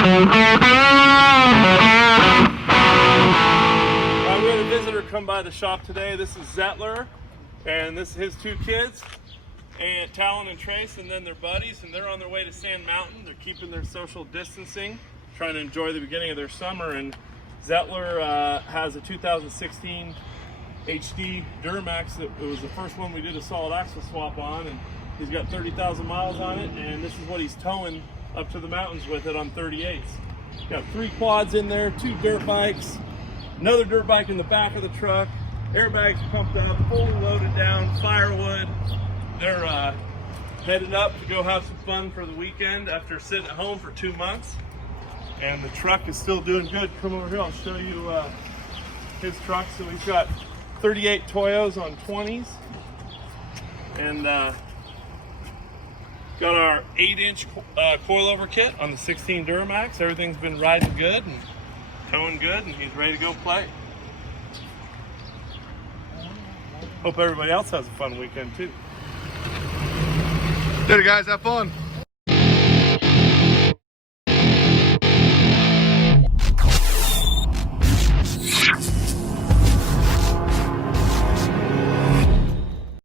We had a visitor come by the shop today. This is Zettler, and this is his two kids, and Talon and Trace, and then their buddies, and they're on their way to Sand Mountain. They're keeping their social distancing, trying to enjoy the beginning of their summer. And Zettler has a 2016 HD Dmax. It was the first one we did a solid axle swap on, and he's got 30,000 miles on it, and this is what he's towing up to the mountains with it on 38's. Got 3 quads in there, 2 dirt bikes, another dirt bike in the back of the truck, airbags pumped up, fully loaded down, firewood. They're headed up to go have some fun for the weekend after sitting at home for 2 months. And the truck is still doing good. Come over here, I'll show you his truck. So he's got 38 Toyos on 20s. And got our 8-inch coilover kit on the 16 Dmax. Everything's been riding good and towing good, and he's ready to go play. Hope everybody else has a fun weekend too. Later guys, have fun.